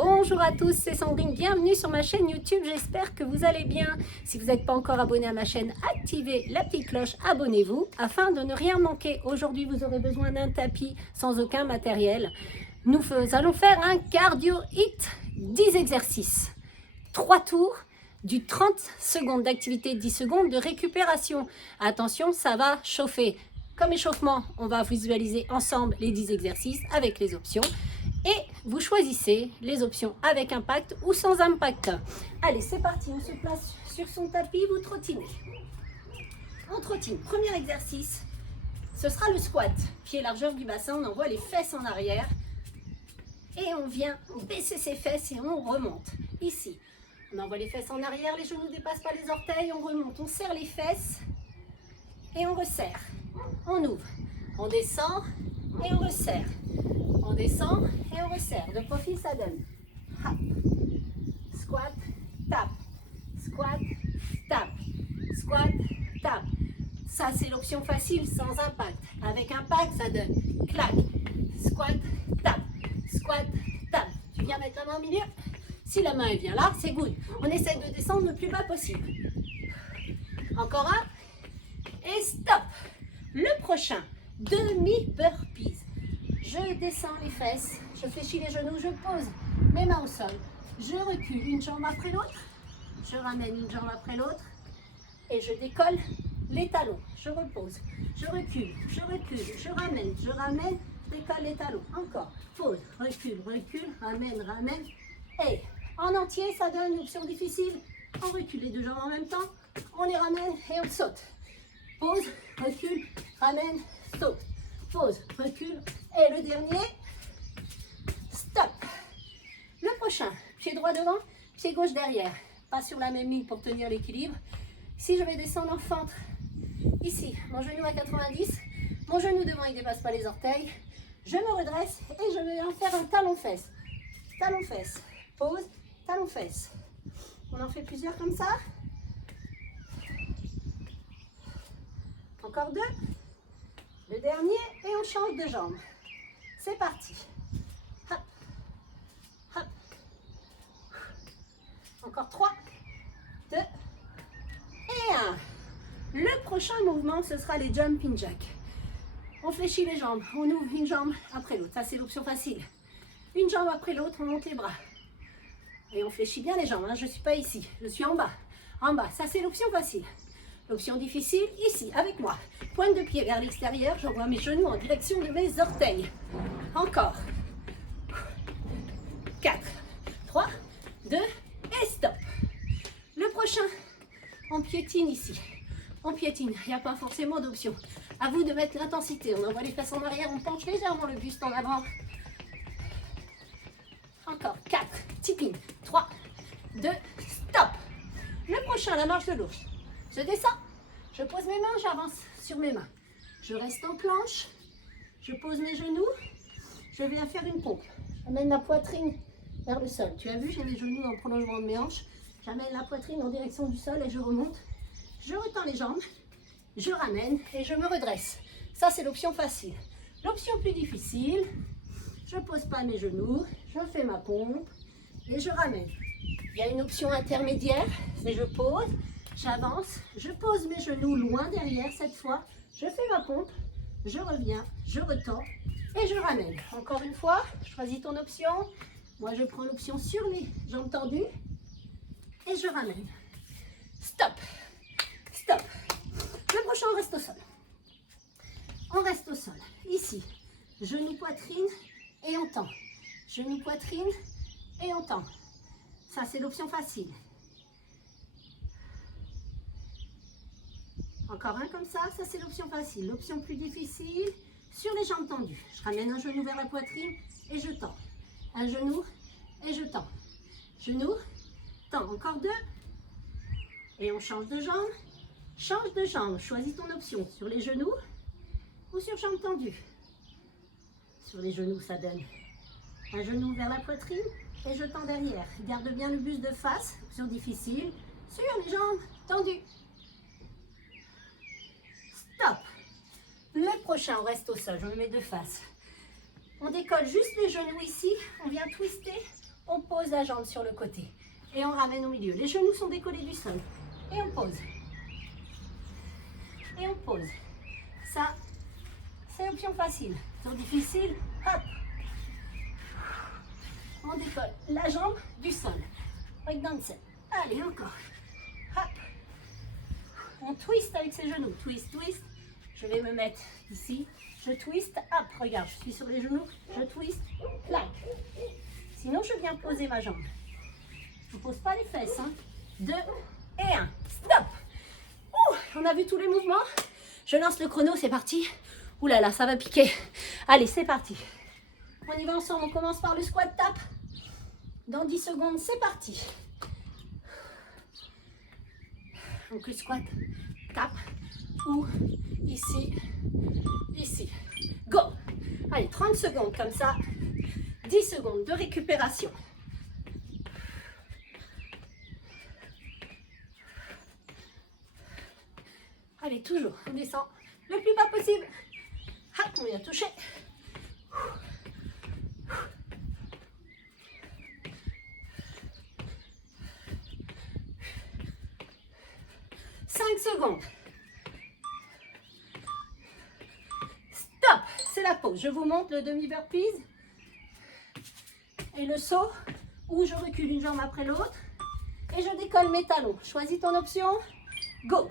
Bonjour à tous, c'est Sandrine, bienvenue sur ma chaîne YouTube, j'espère que vous allez bien. Si vous n'êtes pas encore abonné à ma chaîne, activez la petite cloche, abonnez-vous afin de ne rien manquer. Aujourd'hui, vous aurez besoin d'un tapis sans aucun matériel. Nous allons faire un cardio hit, 10 exercices, 3 tours, du 30 secondes d'activité, 10 secondes de récupération. Attention, ça va chauffer. Comme échauffement, on va visualiser ensemble les 10 exercices avec les options. Et vous choisissez les options avec impact ou sans impact. Allez, c'est parti, on se place sur son tapis, vous trottinez. On trottine. Premier exercice, ce sera le squat. Pied largeur du bassin, on envoie les fesses en arrière. Et on vient baisser ses fesses et on remonte. Ici, on envoie les fesses en arrière, les genoux ne dépassent pas les orteils, on remonte, on serre les fesses et on resserre. On ouvre, on descend et on resserre. On descend et on resserre. De profil, ça donne hop, squat, tap, squat, tap, squat, tap. Ça, c'est l'option facile sans impact. Avec impact, ça donne clac, squat, tap, squat, tap. Tu viens mettre la main au milieu. Si la main elle vient là, c'est good. On essaie de descendre le plus bas possible. Encore un. Et stop. Le prochain, demi-burpees. Je descends les fesses, je fléchis les genoux, je pose mes mains au sol. Je recule une jambe après l'autre. Je ramène une jambe après l'autre. Et je décolle les talons. Je repose. Je recule, je ramène, je décolle les talons. Encore. Pose, recule, ramène. Et en entier, ça donne une option difficile. On recule les deux jambes en même temps. On les ramène et on saute. Pose, recule, ramène, saute. Pose, recule. Et le dernier, stop. Le prochain, pied droit devant, pied gauche derrière. Pas sur la même ligne pour tenir l'équilibre. Ici, je vais descendre en fente. Ici, mon genou à 90. Mon genou devant, il ne dépasse pas les orteils. Je me redresse et je vais en faire un talon-fesse. Talon-fesse. Pose, talon-fesse. On en fait plusieurs comme ça. Encore deux. Le dernier et on change de jambe. C'est parti. Hop, hop. Encore 3, 2 et 1. Le prochain mouvement, ce sera les jumping jacks. On fléchit les jambes, on ouvre une jambe après l'autre. Ça, c'est l'option facile. Une jambe après l'autre, on monte les bras. Et on fléchit bien les jambes. Hein. Je ne suis pas ici, je suis en bas. En bas, ça, c'est l'option facile. L'option difficile, ici, avec moi. Pointe de pied vers l'extérieur, j'envoie mes genoux en direction de mes orteils. Encore. 4, 3, 2 et stop. Le prochain, on piétine ici. On piétine, il n'y a pas forcément d'option. À vous de mettre l'intensité. On envoie les fesses en arrière, on penche légèrement le buste en avant. Encore. 4, tipping. 3, 2, stop. Le prochain, la marche de l'ours. Je descends, je pose mes mains, j'avance sur mes mains. Je reste en planche, je pose mes genoux, je viens faire une pompe. J'amène la poitrine vers le sol. Tu as vu, j'ai mes genoux dans le prolongement de mes hanches. J'amène la poitrine en direction du sol et je remonte. Je retends les jambes, je ramène et je me redresse. Ça, c'est l'option facile. L'option plus difficile, je ne pose pas mes genoux, je fais ma pompe et je ramène. Il y a une option intermédiaire, c'est je pose. J'avance, je pose mes genoux loin derrière cette fois, je fais ma pompe, je reviens, je retends et je ramène. Encore une fois, choisis ton option. Moi, je prends l'option sur les jambes tendues et je ramène. Stop, stop. Le prochain, on reste au sol. On reste au sol. Ici, genou, poitrine et on tend. Genou, poitrine et on tend. Ça, c'est l'option facile. Encore un comme ça c'est l'option facile. L'option plus difficile, sur les jambes tendues. Je ramène un genou vers la poitrine et je tends. Un genou et je tends. Genou, tends. Encore deux. Et on change de jambe. Change de jambe. Choisis ton option. Sur les genoux ou sur jambes tendues. Sur les genoux, ça donne un genou vers la poitrine et je tends derrière. Garde bien le buste de face. Option difficile. Sur les jambes tendues. Stop. Le prochain, on reste au sol, je me mets de face. On décolle juste les genoux ici, on vient twister, on on pose la jambe sur le côté. Et on ramène au milieu. Les genoux sont décollés du sol. Et on pose. Et on pose. Ça, c'est option facile. Tour difficile, hop. On décolle la jambe du sol. Breakdance. Allez, encore. Hop. On twist avec ses genoux. Twist, twist. Je vais me mettre ici. Je twist. Hop, regarde, je suis sur les genoux. Je twist. Clac. Sinon, je viens poser ma jambe. Je ne pose pas les fesses. 2 et 1. Stop. Ouh, on a vu tous les mouvements. Je lance le chrono, c'est parti. Ouh là là, ça va piquer. Allez, c'est parti. On y va ensemble. On commence par le squat tap. Dans 10 secondes, c'est parti. Donc le squat, tap, ou ici, ici. Go. Allez, 30 secondes comme ça. 10 secondes de récupération. Allez, toujours, on descend le plus bas possible. Hop, on vient toucher. 5 secondes. Stop, c'est la pause. Je vous montre le demi-burpees et le saut où je recule une jambe après l'autre et je décolle mes talons. Choisis ton option. Go.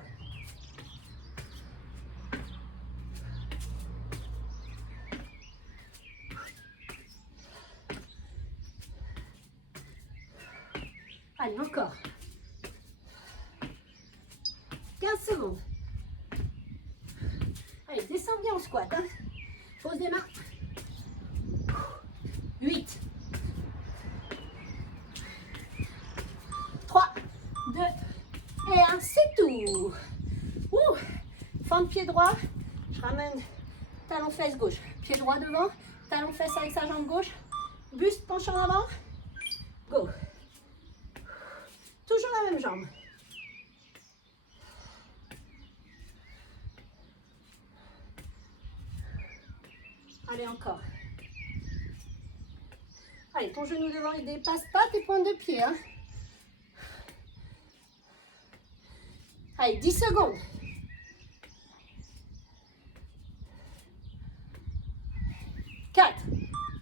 Allez, encore. 15 secondes. Allez, descends bien en squat. Pose des mains. 8. 3, 2 et 1. C'est tout. Ouh. Fente pied droit. Je ramène talon fesse gauche. Pied droit devant. Talon fesse avec sa jambe gauche. Buste penché en avant. Go. Toujours la même jambe. Allez, encore. Allez, ton genou devant, il ne dépasse pas tes pointes de pied. Allez, 10 secondes. 4,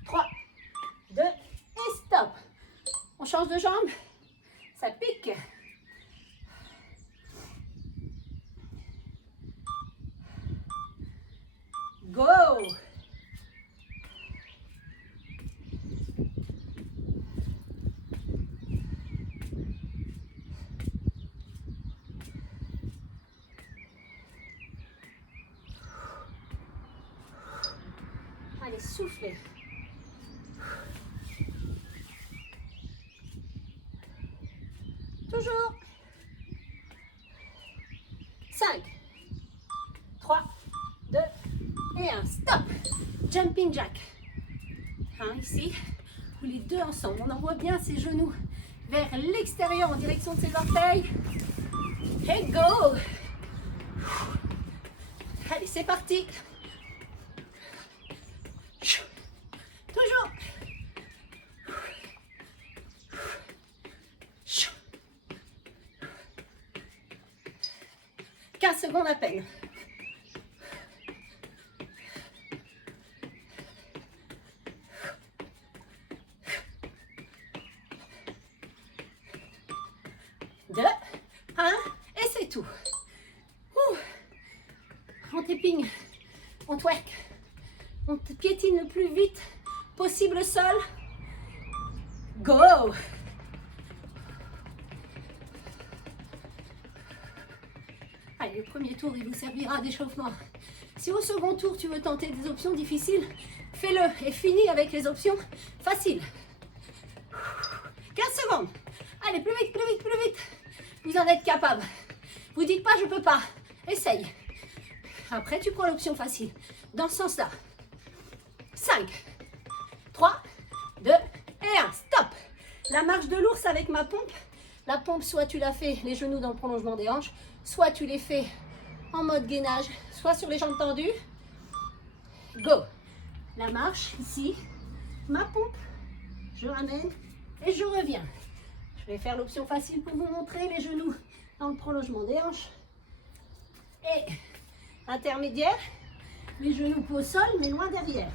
3, 2 et stop. On change de jambe. Ça pique. Go. Allez, soufflez. Toujours. 5, 3, 2 et 1. Stop. Jumping jack. Ici, vous les deux ensemble. On envoie bien ses genoux vers l'extérieur en direction de ses orteils. Et go. Allez, c'est parti. Toujours. 15 secondes à peine. Deux, un, et c'est tout. Ouh. On tapping, on twerk, on piétine le plus vite possible le sol. Go! Allez, le premier tour, il vous servira d'échauffement. Si au second tour, tu veux tenter des options difficiles, fais-le et finis avec les options faciles. 15 secondes. Allez, plus vite, plus vite, plus vite. Vous en êtes capable. Vous dites pas, je peux pas. Essaye. Après, tu prends l'option facile. Dans ce sens-là. 5, 3, 2 et 1. Stop. La marche de l'ours avec ma pompe. La pompe, soit tu la fais les genoux dans le prolongement des hanches, soit tu les fais en mode gainage, soit sur les jambes tendues. Go. La marche ici. Ma pompe. Je ramène Et je reviens. Je vais faire l'option facile pour vous montrer les genoux dans le prolongement des hanches. Et intermédiaire, les genoux pas au sol, mais loin derrière.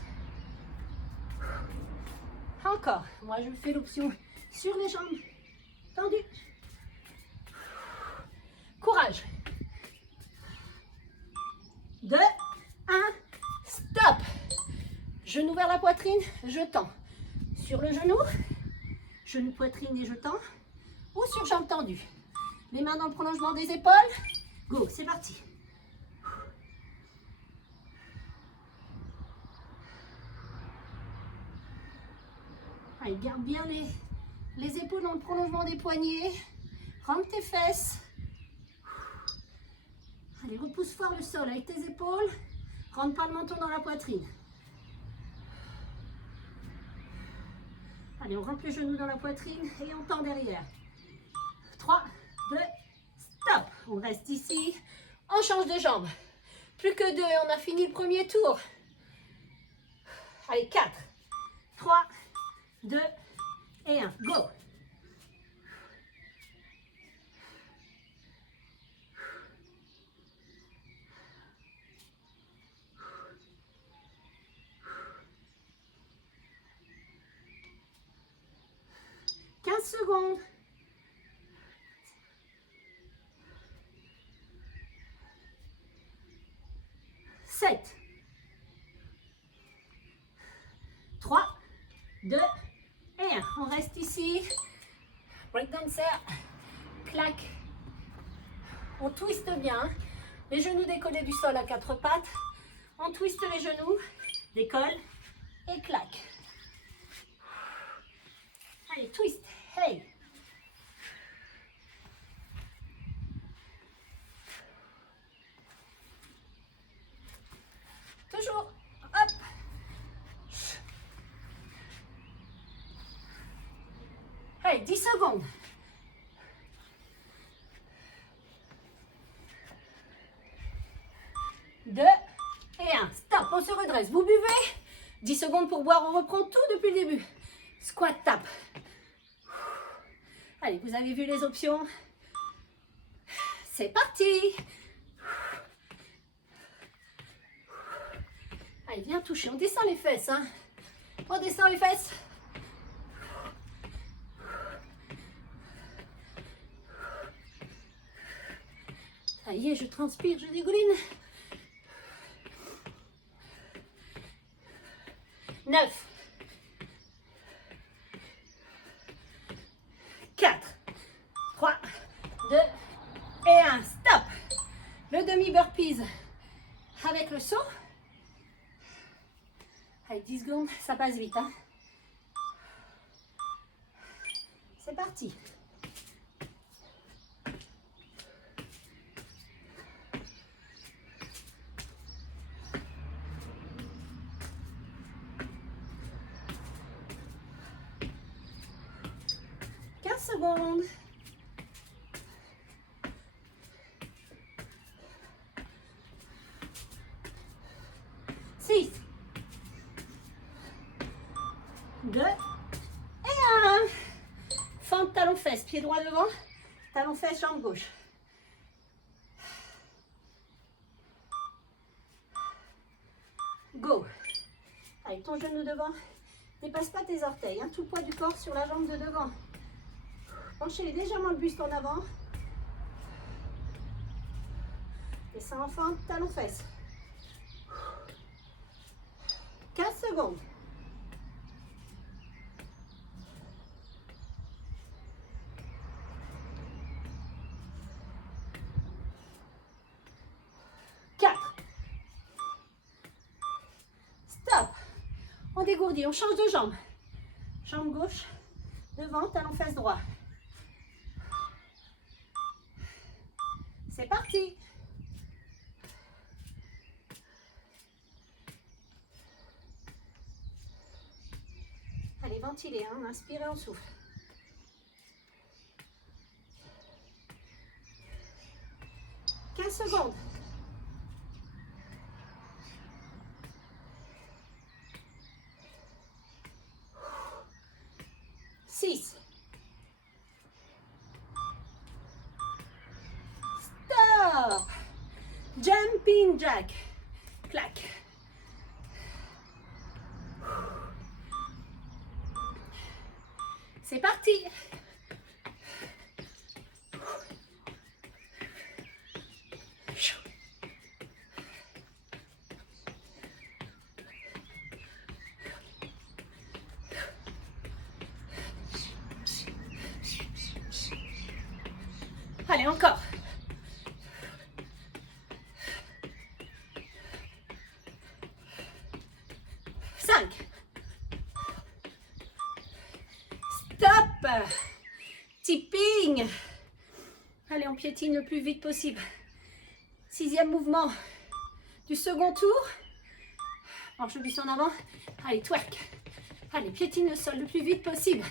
Encore. Moi, je fais l'option sur les jambes tendues. Courage. 2, 1, stop. Genou vers la poitrine, je tends. Sur le genou, genou, poitrine et je tends. Ou sur jambes tendues. Les mains dans le prolongement des épaules. Go, c'est parti. Allez, garde bien les épaules dans le prolongement des poignets. Rentre tes fesses. Allez, repousse fort le sol avec tes épaules. Rentre pas le menton dans la poitrine. Allez, on rentre le genou dans la poitrine et on tend derrière. 3, 2, stop. On reste ici. On change de jambe. Plus que 2 et on a fini le premier tour. Allez, 4, 3, 2 et 1. Go. Secondes. 7, 3, 2 et 1. On reste ici. Breakdancer. Clac. On twiste bien. Les genoux décollés du sol à 4 pattes. On twiste les genoux. Décolle et clac. Allez, twist. Hey. Toujours. Hop. Allez, 10 secondes. 2 et 1. Stop, on se redresse. Vous buvez. 10 secondes pour boire, on reprend tout depuis le début. Squat, tap. Allez, vous avez vu les options. C'est parti. Allez, viens toucher. On descend les fesses. Hein. On descend les fesses. Ça y est, je transpire, je dégouline. 9, 4, 3, 2 et 1. Stop. Le demi-burpees avec le saut. Allez, 10 secondes, ça passe vite. Hein. C'est parti. Secondes. 6, 2 et 1. Fente, talon fesse, pied droit devant, talon fesse, jambe gauche. Go. Avec ton genou devant, dépasse pas tes orteils, hein, tout le poids du corps sur la jambe de devant. Penchez légèrement le buste en avant. Descends en fente, talon fesse. 15 secondes. 4. Stop. On dégourdit, on change de jambe. Jambe gauche, devant, talon fesse droit. C'est parti. Allez, ventilez, hein, inspirez, on souffle. 15 secondes. 6. Stop. Jumping jack. Clac. C'est parti. Allez, encore. 5. Stop. Tipping. Allez, on piétine le plus vite possible. 6e mouvement du second tour. Marche le buste en avant. Allez, twerk. Allez, piétine le sol le plus vite possible.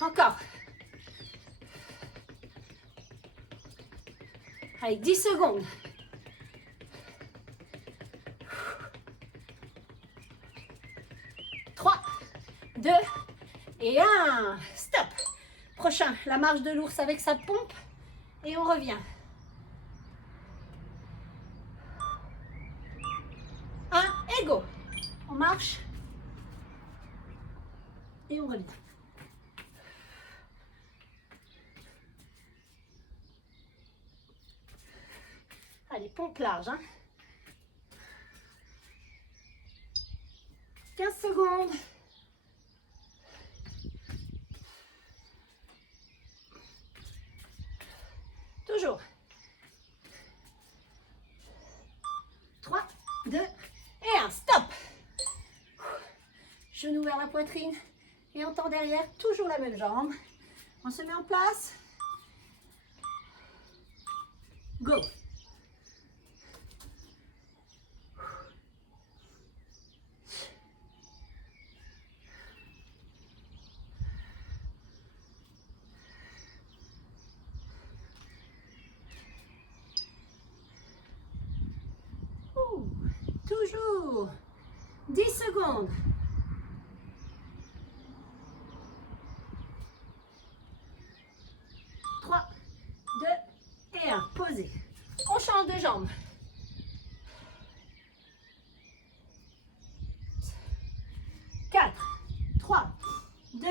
Encore. Allez, 10 secondes. 3, 2 et 1. Stop. Prochain, la marche de l'ours avec sa pompe. Et on revient. 1 et go. On marche. Et on revient. Allez, pompe large. 15 secondes. Toujours. 3, 2 et 1. Stop. Genou vers la poitrine. Et on tend derrière. Toujours la même jambe. On se met en place. Go. Toujours. 10 secondes. 3, 2 et 1. Posez. On change de jambe. 4, 3, 2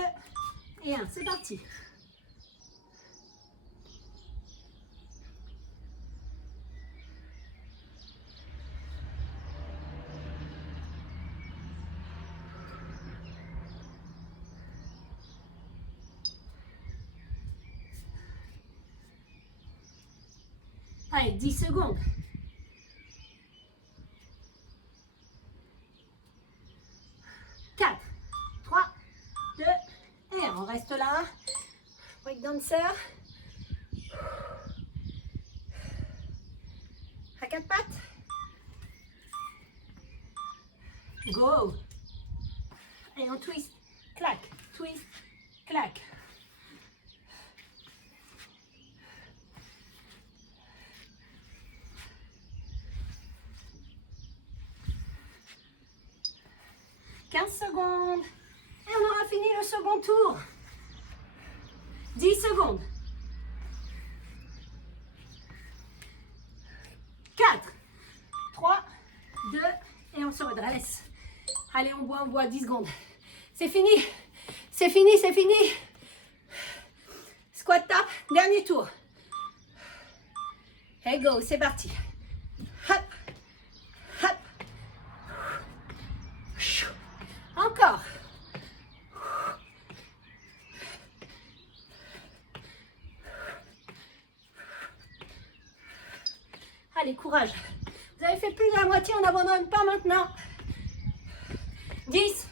et 1. C'est parti. Allez, 10 secondes. 4, 3, 2 et 1. On reste là. Break dancer. À 4 pattes. Go. Et on twist. Clac. Twist. Clac. Secondes. Et on aura fini le second tour. 10 secondes. 4, 3, 2 et on se redresse. Allez, on boit 10 secondes. C'est fini. C'est fini, c'est fini. Squat tap, dernier tour. Et go, c'est parti. Hop, hop. Encore. Allez, courage. Vous avez fait plus de la moitié, on n'abandonne pas maintenant. 10.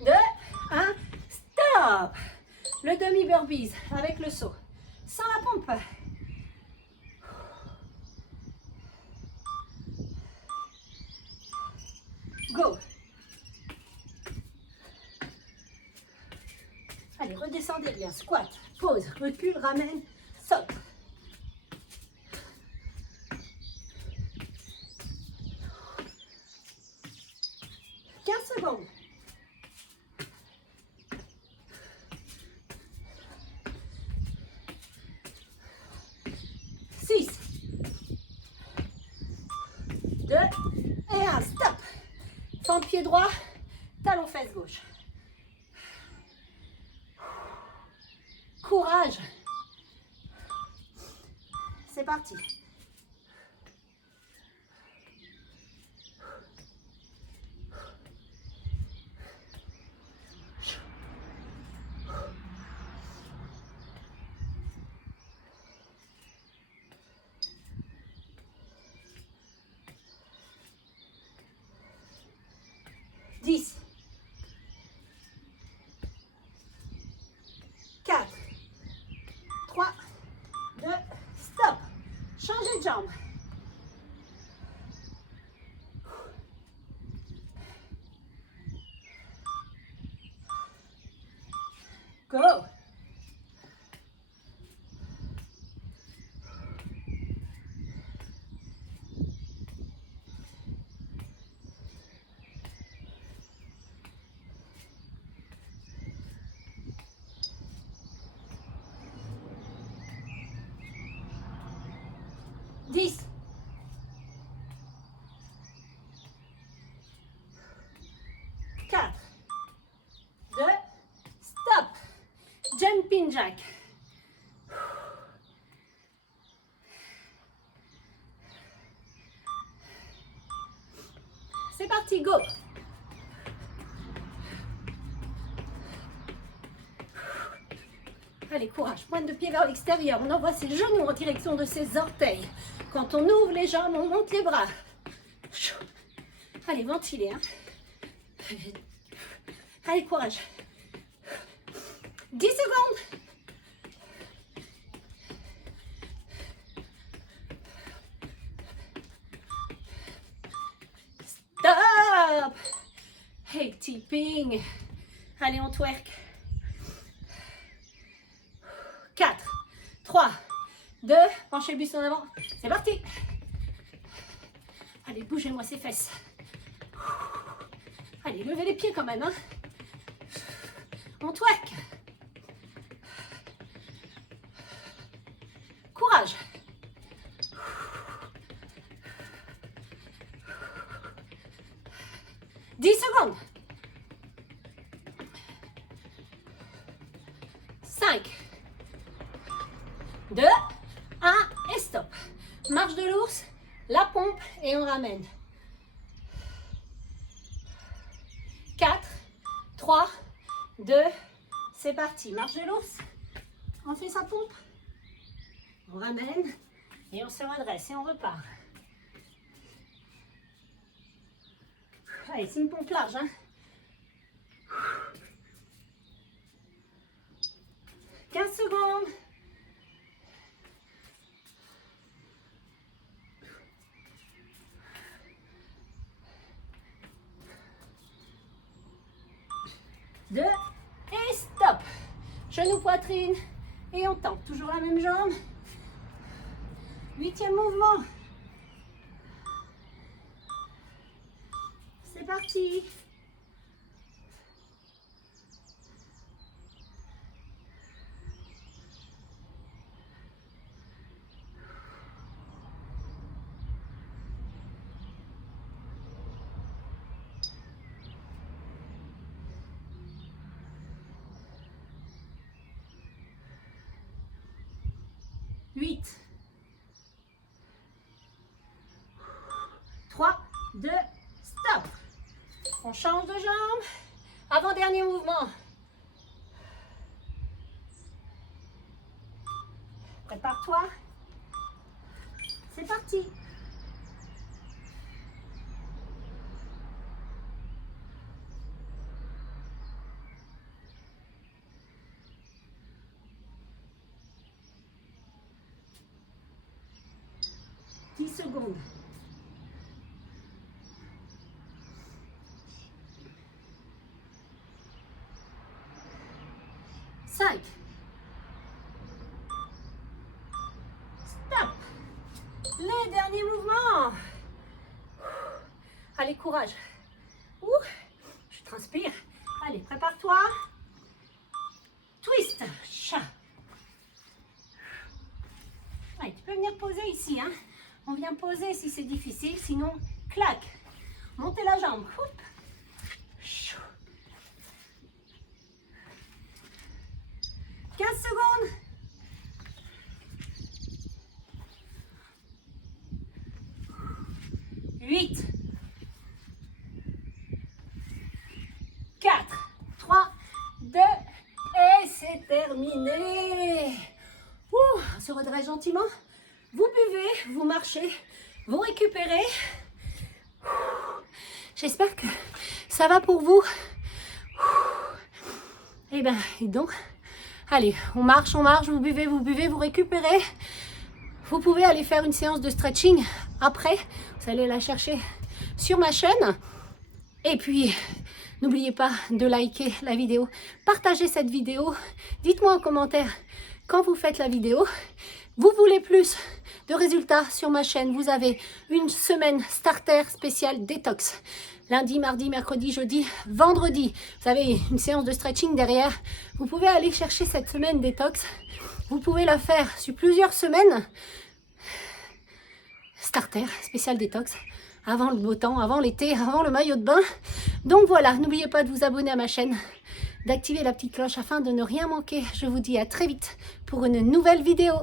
2, 1, stop. Le demi burpees avec le saut. Sans la pompe. Go. Allez, redescendez bien. Squat, pause, recule, ramène, saute. 15 secondes. 6, 2 et 1. Stop. Fente pied droit, talon fesse gauche. Courage. C'est parti. Dix, 4, 3, 2, stop. Changez de jambe. Go. Dix, 4, 2, stop. Jumping jack. C'est parti, go. Allez, courage. Pointe de pied vers l'extérieur. On envoie ses genoux en direction de ses orteils. Quand on ouvre les jambes, on monte les bras. Allez, ventilez. Hein. Allez, courage. 10 secondes. Stop. Hey, tipping. Allez, on twerk. 4, 3, 2, penchez le buste en avant. C'est parti. Allez, bougez-moi ces fesses. Allez, levez les pieds quand même. Hein. On twerk. Courage. « 10 secondes. 5, 2, 1 et stop. Marche de l'ours, la pompe et on ramène. 4, 3, 2, c'est parti. Marche de l'ours, on fait sa pompe, on ramène et on se redresse et on repart. Allez, c'est une pompe large. Hein. 15 secondes. 2 et stop. Genou, poitrine et on tente. Toujours la même jambe. 8e mouvement. C'est parti. Huit, 3, 2, stop. On change de jambe. Avant-dernier mouvement. Prépare-toi. C'est parti. Secondes. 5. Stop. Les derniers mouvements. Allez, courage. Ouh, je transpire. Allez, prépare-toi. Twist. Chat. Allez, tu peux venir poser ici. Hein. On vient poser si c'est difficile. Sinon, claque. Montez la jambe. Oup. 15 secondes. 8. 4, 3, 2, et c'est terminé. Ouh, on se redresse gentiment. Vous buvez, vous marchez, vous récupérez. J'espère que ça va pour vous. Et bien, et donc, allez, on marche, vous buvez, vous récupérez. Vous pouvez aller faire une séance de stretching après. Vous allez la chercher sur ma chaîne. Et puis, n'oubliez pas de liker la vidéo, partagez cette vidéo. Dites-moi en commentaire quand vous faites la vidéo. Vous voulez plus de résultats sur ma chaîne. Vous avez une semaine starter spéciale détox. Lundi, mardi, mercredi, jeudi, vendredi. Vous avez une séance de stretching derrière. Vous pouvez aller chercher cette semaine détox. Vous pouvez la faire sur plusieurs semaines. Starter spécial détox. Avant le beau temps, avant l'été, avant le maillot de bain. Donc voilà, n'oubliez pas de vous abonner à ma chaîne, d'activer la petite cloche afin de ne rien manquer. Je vous dis à très vite pour une nouvelle vidéo.